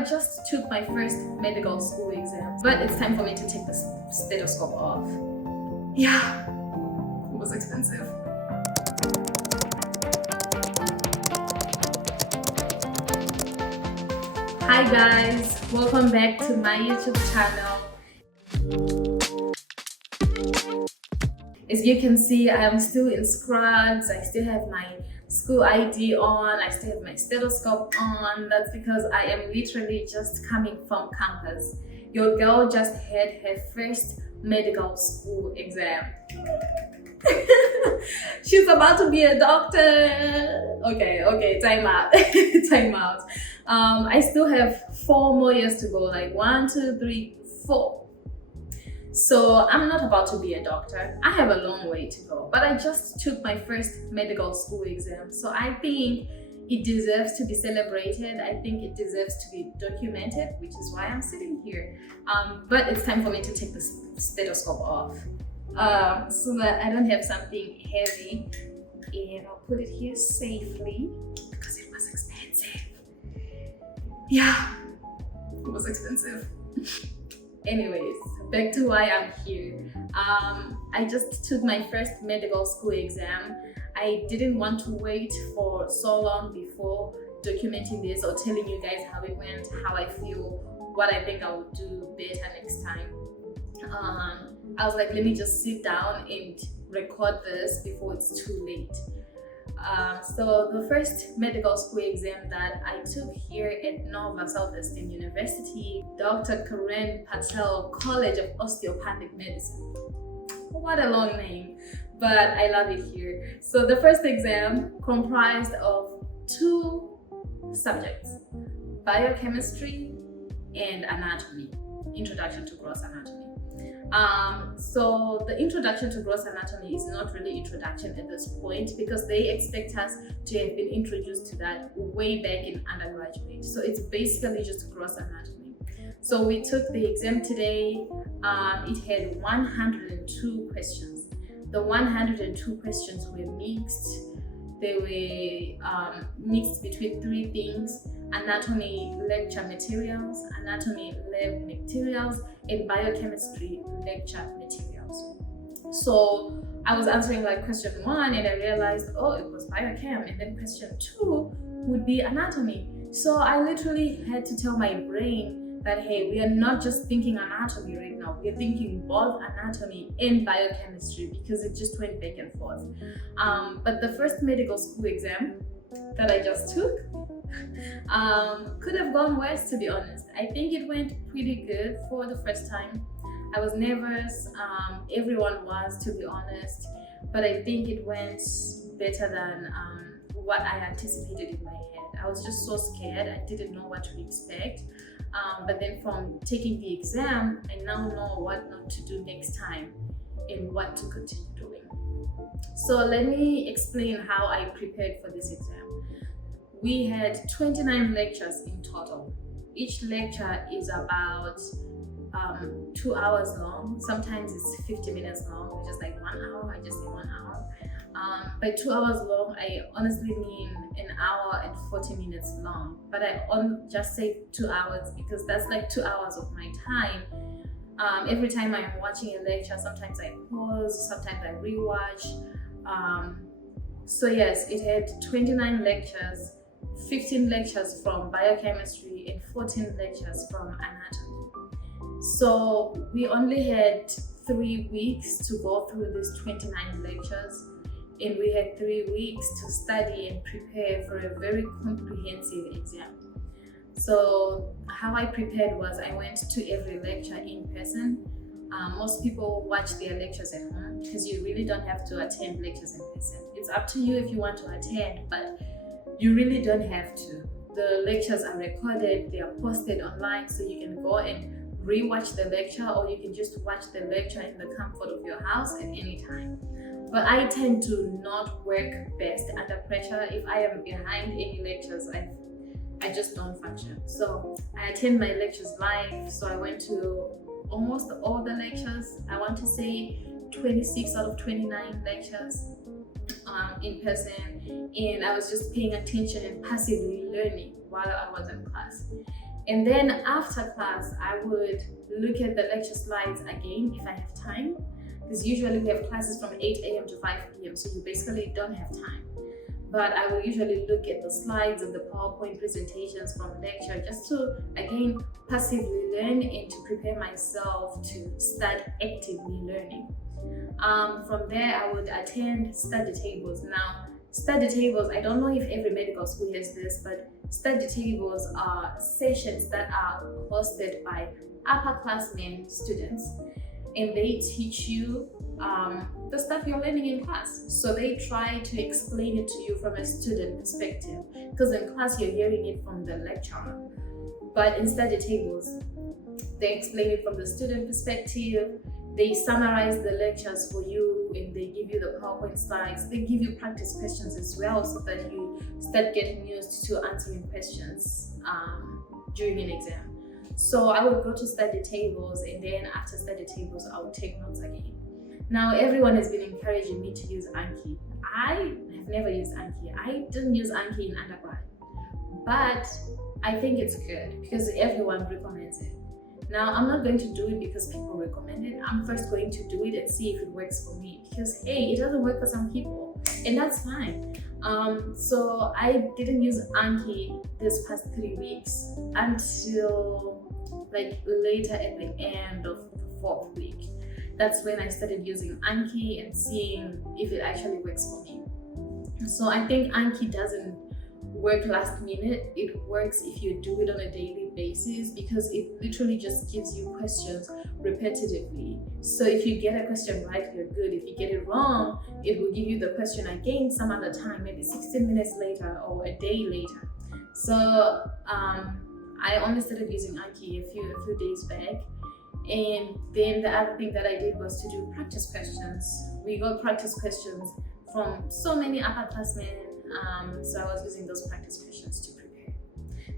I just took my first medical school exam. But it's time for me to take the stethoscope off. Yeah, it was expensive. Hi guys, welcome back to my YouTube channel. As you can see, I am still in scrubs. I still have my school ID on. I still have my stethoscope on. That's because I am literally just coming from campus. Your girl just had her first medical school exam. She's about to be a doctor. Okay, time out. Time out. I still have 4 more years to go, like 1, 2, 3, 4. So I'm not about to be a doctor. I have a long way to go, but I just took my first medical school exam. So I think it deserves to be celebrated. I think it deserves to be documented, which is why I'm sitting here. But it's time for me to take the stethoscope off so that I don't have something heavy. And I'll put it here safely because it was expensive. Yeah, it was expensive. Anyways, back to why I'm here. I just took my first medical school exam. I didn't want to wait for so long before documenting this or telling you guys how it went, how I feel, what I think I would do better next time. I was like, let me just sit down and record this before it's too late. So the first medical school exam that I took here at Nova Southeastern University, Dr. Karen Patel College of Osteopathic Medicine. What a long name, but I love it here. So the first exam comprised of 2 subjects, biochemistry and anatomy, introduction to gross anatomy. So the introduction to gross anatomy is not really introduction at this point because they expect us to have been introduced to that way back in undergraduate. So it's basically just gross anatomy. So we took the exam today. It had 102 questions. The 102 questions were mixed. They were mixed between 3 things: anatomy lecture materials, anatomy lab materials, and biochemistry lecture materials. So I was answering like question 1 and I realized, oh, it was biochem, and then question 2 would be anatomy. So I literally had to tell my brain that, hey, we are not just thinking anatomy right now, we're thinking both anatomy and biochemistry, because it just went back and forth. But the first medical school exam that I just took could have gone worse, to be honest. I think it went pretty good for the first time. I was nervous, everyone was, to be honest, but I think it went better than what I anticipated in my head. I was just so scared, I didn't know what to expect. But then from taking the exam, I now know what not to do next time and what to continue doing. So let me explain how I prepared for this exam. We had 29 lectures in total. Each lecture is about 2 hours long. Sometimes it's 50 minutes long, which is like 1 hour. I just say 1 hour. By 2 hours long, I honestly mean 1 hour and 40 minutes long. But I just say 2 hours because that's like 2 hours of my time. Every time I'm watching a lecture, sometimes I pause, sometimes I rewatch. So yes, it had 29 lectures, 15 lectures from biochemistry and 14 lectures from anatomy. So we only had 3 weeks to go through these 29 lectures, and we had 3 weeks to study and prepare for a very comprehensive exam. So how I prepared was I went to every lecture in person. Most people watch their lectures at home because you really don't have to attend lectures in person. It's up to you if you want to attend, but you really don't have to. The lectures are recorded, they are posted online, so you can go and rewatch the lecture, or you can just watch the lecture in the comfort of your house at any time. But I tend to not work best under pressure. If I am behind any lectures, I just don't function. So I attend my lectures live. So I went to almost all the lectures. I want to say 26 out of 29 lectures in person, and I was just paying attention and passively learning while I was in class. And then after class, I would look at the lecture slides again if I have time, because usually we have classes from 8 a.m. to 5 p.m. So you basically don't have time. But I will usually look at the slides and the PowerPoint presentations from lecture just to, again, passively learn and to prepare myself to start actively learning. From there, I would attend study tables. Now, study tables, I don't know if every medical school has this, but study tables are sessions that are hosted by upperclassmen students, and they teach you the stuff you're learning in class. So they try to explain it to you from a student perspective, because in class you're hearing it from the lecturer. But in study tables, they explain it from the student perspective. They summarize the lectures for you and they give you the PowerPoint slides. They give you practice questions as well so that you start getting used to answering questions during an exam. So I would go to study tables, and then after study tables, I would take notes again. Now, everyone has been encouraging me to use Anki. I have never used Anki. I didn't use Anki in undergrad, but I think it's good because everyone recommends it. Now, I'm not going to do it because people recommend it. I'm first going to do it and see if it works for me, because hey, it doesn't work for some people, and that's fine. So I didn't use Anki this past 3 weeks until like later at the end of the 4th week. That's when I started using Anki and seeing if it actually works for me. So I think Anki doesn't work last minute. It works if you do it on a daily basis, because it literally just gives you questions repetitively. So if you get a question right, you're good. If you get it wrong, it will give you the question again some other time, maybe 16 minutes later or a day later. So I only started using Anki a few days back. And then the other thing that I did was to do practice questions. We got practice questions from so many upperclassmen, so I was using those practice questions to prepare.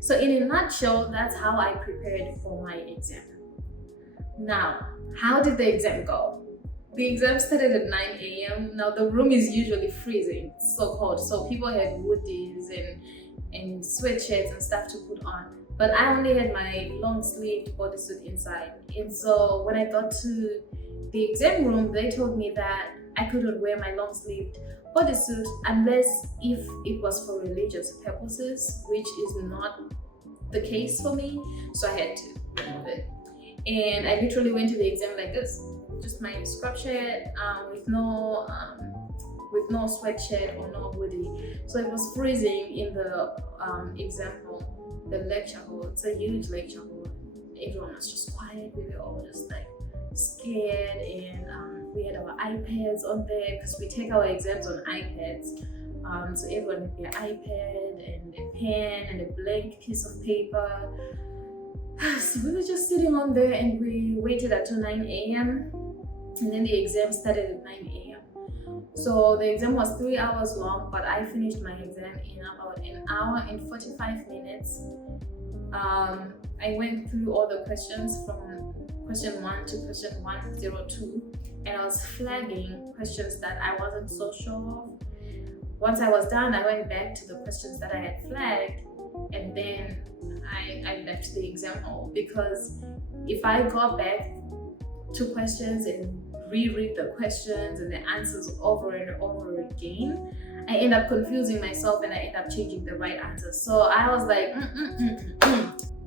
So in a nutshell, that's how I prepared for my exam. Now, how did the exam go? The exam started at 9 a.m. Now the room is usually freezing, it's so cold, so people had hoodies and sweatshirts and stuff to put on. But I only had my long-sleeved bodysuit inside. And so when I got to the exam room, they told me that I couldn't wear my long-sleeved bodysuit unless if it was for religious purposes, which is not the case for me. So I had to remove it. And I literally went to the exam like this, just my scrub shirt with no sweatshirt or no hoodie. So it was freezing in the exam hall. The lecture hall, it's a huge lecture hall. Everyone was just quiet. We were all just like scared, and we had our iPads on there because we take our exams on iPads. So everyone had their iPad and a pen and a blank piece of paper. So we were just sitting on there and we waited until 9 a.m. and then the exam started at 9 a.m. So the exam was 3 hours long, but I finished my exam in about an hour and 45 minutes. I went through all the questions from question 1 to question 102, and I was flagging questions that I wasn't so sure of. Once I was done, I went back to the questions that I had flagged, and then I left the exam hall, because if I go back to questions and reread the questions and the answers over and over again, I end up confusing myself and I end up changing the right answer. So I was like,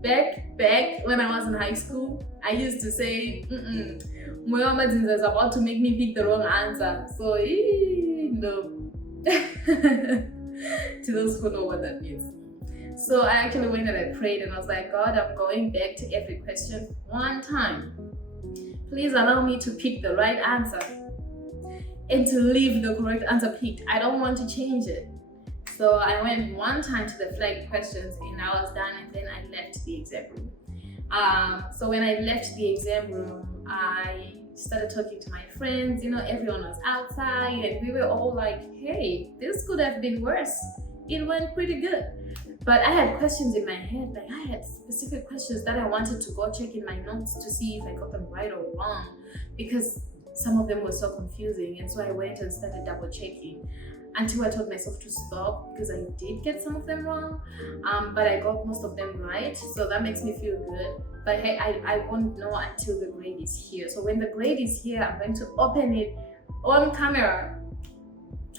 Back when I was in high school, I used to say, Muhammad is about to make me pick the wrong answer. So, no. To those who know what that means. So I actually went and I prayed and I was like, God, I'm going back to every question one time. Please allow me to pick the right answer and to leave the correct answer picked. I don't want to change it. So I went one time to the flagged questions and I was done, and then I left the exam room. So when I left the exam room, I started talking to my friends. Everyone was outside and we were all like, hey, this could have been worse. It went pretty good. But I had questions in my head, like I had specific questions that I wanted to go check in my notes to see if I got them right or wrong, because some of them were so confusing. And so I went and started double checking. until I told myself to stop, because I did get some of them wrong, but I got most of them right, so that makes me feel good. But hey, I won't know until the grade is here. So when the grade is here, I'm going to open it on camera,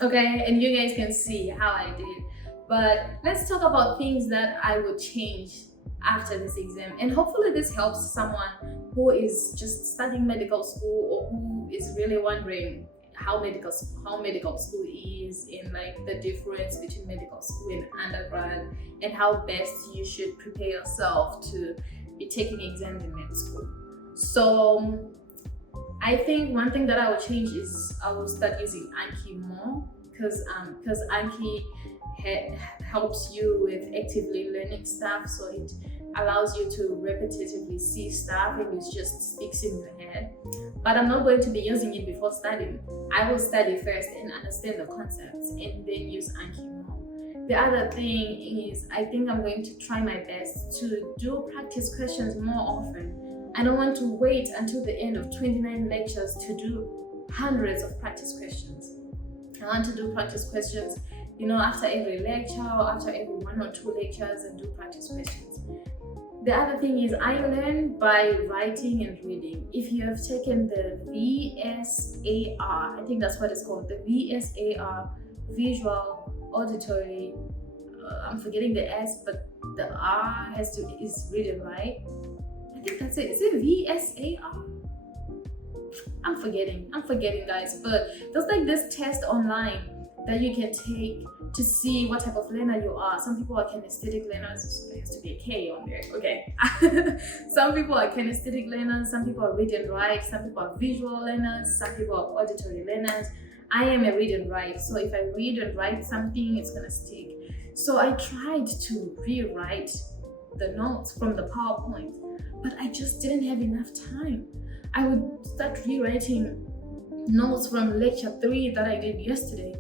okay, and you guys can see how I did. But let's talk about things that I would change after this exam, and hopefully this helps someone who is just studying medical school, or who is really wondering how medical school is, and like the difference between medical school and undergrad, and how best you should prepare yourself to be taking exams in med school. So I think one thing that I will change is I will start using Anki more, because Anki helps you with actively learning stuff, so it allows you to repetitively see stuff and it just sticks in your head. But I'm not going to be using it before studying. I will study first and understand the concepts, and then use Anki more. The other thing is, I think I'm going to try my best to do practice questions more often. I don't want to wait until the end of 29 lectures to do hundreds of practice questions. I want to do practice questions, after every lecture, or after every 1 or 2 lectures, and do practice questions. The other thing is, I learn by writing and reading. If you have taken the VSAR, I think that's what it's called, the VSAR, Visual, Auditory, I'm forgetting the S, but the R is reading, right? I think that's it. Is it VSAR? I'm forgetting guys, but there's like this test online that you can take to see what type of learner you are. Some people are kinesthetic learners. There has to be a K on there, okay. Some people are kinesthetic learners, some people are read and write, some people are visual learners, some people are auditory learners. I am a read and write, so if I read and write something, it's gonna stick. So I tried to rewrite the notes from the PowerPoint, but I just didn't have enough time. I would start rewriting notes from lecture 3 that I did yesterday.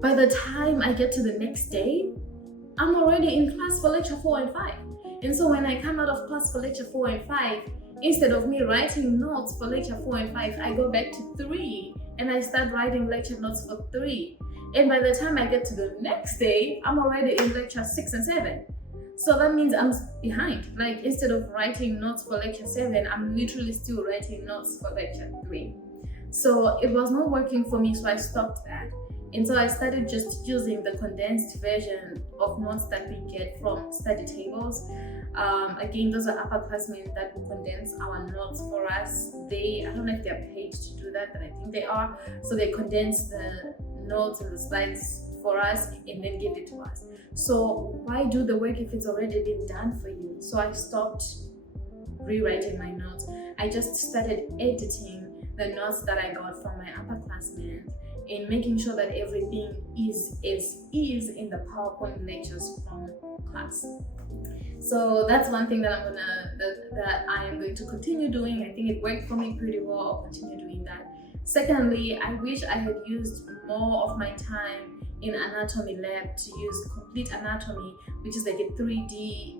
By the time I get to the next day, I'm already in class for lecture 4 and 5. And so when I come out of class for lecture 4 and 5, instead of me writing notes for lecture 4 and 5, I go back to 3 and I start writing lecture notes for 3. And by the time I get to the next day, I'm already in lecture 6 and 7. So that means I'm behind. Like, instead of writing notes for lecture 7, I'm literally still writing notes for lecture 3. So it was not working for me, so I stopped that. And so I started just using the condensed version of notes that we get from study tables. Again, those are upperclassmen that will condense our notes for us. I don't know if they're paid to do that, but I think they are. So they condense the notes and the slides for us and then give it to us. So why do the work if it's already been done for you? So I stopped rewriting my notes. I just started editing the notes that I got from my upperclassmen, and making sure that everything is in the PowerPoint lectures from class. So that's one thing that I am going to continue doing. I think it worked for me pretty well. I'll continue doing that. Secondly, I wish I had used more of my time in anatomy lab to use Complete Anatomy, which is like a 3D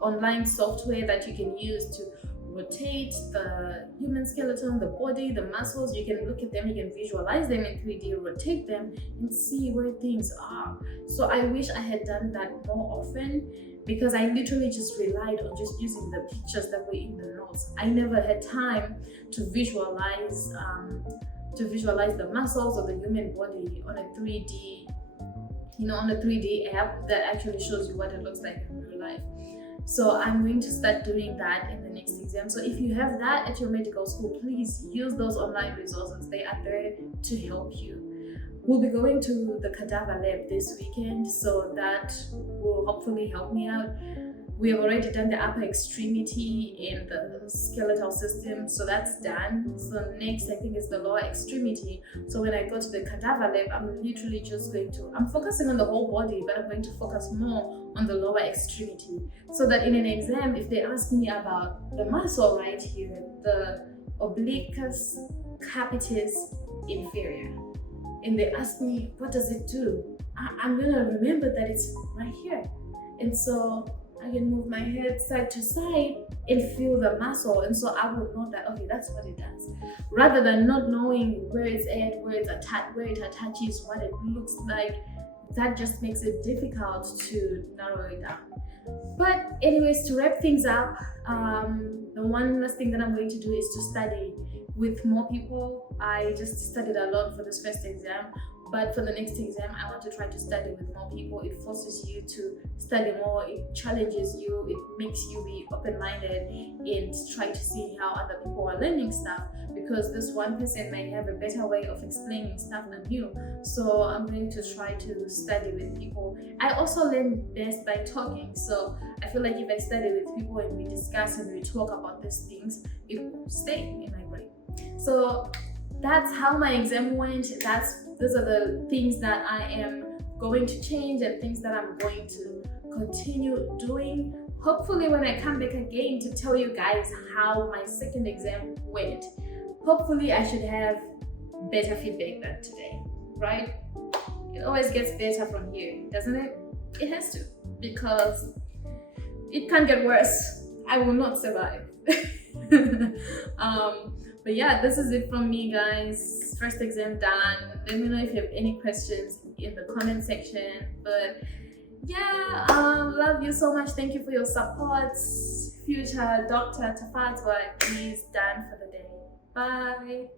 online software that you can use to rotate the human skeleton, the body, the muscles. You can look at them, you can visualize them in 3D, rotate them, and see where things are. So I wish I had done that more often, because I literally just relied on just using the pictures that were in the notes. I never had time to visualize the muscles of the human body on a 3D, on a 3D app that actually shows you what it looks like in real life. So I'm going to start doing that in the next exam. So if you have that at your medical school, please use those online resources. They are there to help you. We'll be going to the cadaver lab this weekend, so that will hopefully help me out. We have already done the upper extremity and the skeletal system, so that's done. So next, I think, is the lower extremity. So when I go to the cadaver lab, I'm literally just I'm focusing on the whole body, but I'm going to focus more on the lower extremity. So that in an exam, if they ask me about the muscle right here, the obliquus capitis inferior, and they ask me, what does it do? I'm gonna remember that it's right here. And so I can move my head side to side and feel the muscle. And so I would know that, okay, that's what it does. Rather than not knowing where it's at, where it attaches, what it looks like, that just makes it difficult to narrow it down. But anyways, to wrap things up, the one last thing that I'm going to do is to study with more people. I just studied a lot for this first exam, but for the next exam, I want to try to study with more people. It forces you to study more, it challenges you, it makes you be open-minded and try to see how other people are learning stuff, because this one person may have a better way of explaining stuff than you. So I'm going to try to study with people. I also learn best by talking, so I feel like if I study with people and we discuss and we talk about these things, it will stay in my brain. So that's how my exam went. Those are the things that I am going to change and things that I'm going to continue doing. Hopefully when I come back again to tell you guys how my second exam went, hopefully I should have better feedback than today, right? It always gets better from here, doesn't it? It has to, because it can't get worse. I will not survive. But yeah, this is it from me, guys. First exam done. Let me know if you have any questions in the comment section. But yeah, love you so much. Thank you for your support. Future Dr. Tafatwa is done for the day. Bye.